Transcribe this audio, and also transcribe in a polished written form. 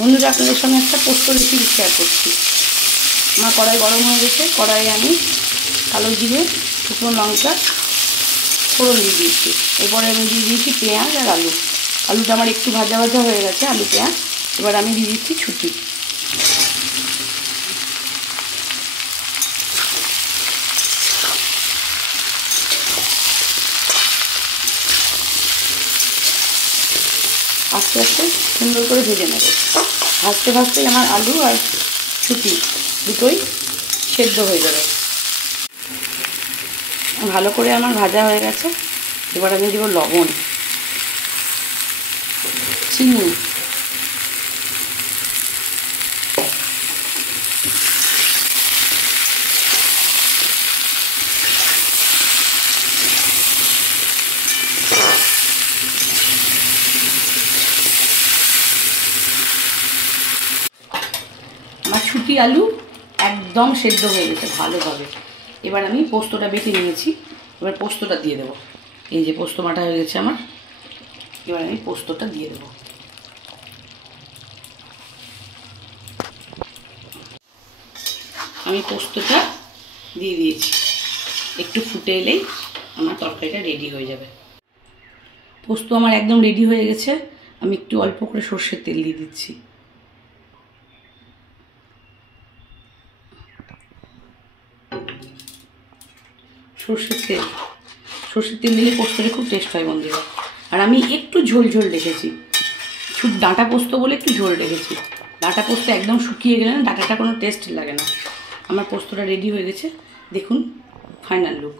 বন্ধুরা, আপনাদের সঙ্গে একটা পোস্ত রেসিপি শেয়ার করছি। আমার কড়াই গরম হয়ে গেছে। কড়াইয়ে আমি কালো জিরে, শুকনো লঙ্কা ফোড়ন দিয়ে দিয়েছি। এরপরে আমি দিয়ে দিয়েছি পেঁয়াজ আর আলু। আলুটা আমার একটু ভাজা ভাজা হয়ে গেছে, আলু পেঁয়াজ। এবার আমি দিয়ে দিচ্ছি ছুটি। আস্তে আস্তে সুন্দর করে ভেজে নেব। ভাজতে ভাজতেই আমার আলু আর ছুটি দুটোই সেদ্ধ হয়ে যাবে। ভালো করে আমার ভাজা হয়ে গেছে। এবার আমি দেবো লবণ, চিনি, আমার ছুটি আলু একদম সেদ্ধ হয়ে গেছে ভালোভাবে। এবার আমি পোস্তটা বেটে নিয়েছি, এবার পোস্তটা দিয়ে দেবো। এই যে পোস্ত বাটা হয়ে গেছে আমার। এবার আমি পোস্তটা দিয়ে দেবো। আমি পোস্তটা দিয়ে দিয়েছি। একটু ফুটে এলেই আমার তরকারিটা রেডি হয়ে যাবে। পোস্ত আমার একদম রেডি হয়ে গেছে। আমি একটু অল্প করে সর্ষের তেল দিয়ে দিচ্ছি। সর্ষের তেল দিলে পোস্তটা খুব টেস্ট হয় বন্ধুরা। আর আমি একটু ঝোল ঝোল রেখেছি, শুধু ডাঁটা পোস্ত বলে একটু ঝোল রেখেছি। ডাঁটা পোস্ত একদম শুকিয়ে গেলে না ডাঁটাটা কোনো টেস্ট লাগে না। আমার পোস্তটা রেডি হয়ে গেছে, দেখুন ফাইনাল লুক।